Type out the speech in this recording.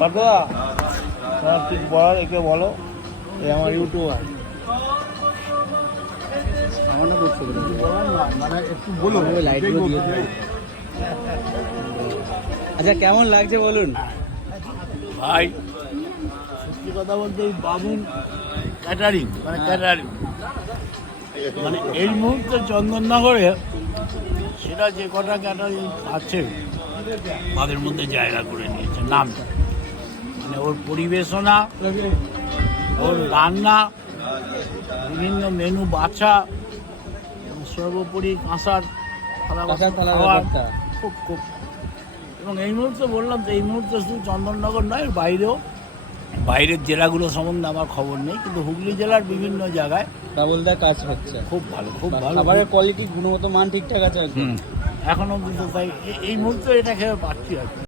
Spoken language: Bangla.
পাতলা ঠিক বলার একে বলো, এই আমার ইউটিউবার। মানে একটু বলো, লাইটগুলো দিয়ে দিই। আচ্ছা, কেমন লাগছে বলুন ভাই। সত্যি কথা বলতে এই বাবুন ক্যাটারিং মানে এই মুহূর্তে চন্দননগরে সেটা যে কটা ক্যাটারিং আছে তাদের মধ্যে জায়গা করে নিয়েছে নামটা। মানে ওর পরিবেশনা, ওর রান্না, বিভিন্ন মেনু বাছা, সর্বোপরি কাঁসার খাওয়ার খুব খুব। এবং এই মুহূর্তে বললাম তো, এই মুহূর্তে শুধু চন্দননগর নয়, বাইরের জেলাগুলো সম্বন্ধে আমার খবর নেই, কিন্তু হুগলি জেলার বিভিন্ন জায়গায় ডাবলদার কাজ হচ্ছে, খুব ভালো, খুব ভালো। খাবারের কোয়ালিটি, গুণগত মান ঠিকঠাক আছে এখন অবধি তো তাই এই মুহূর্তে এটা খেয়ে পাচ্ছি আর কি।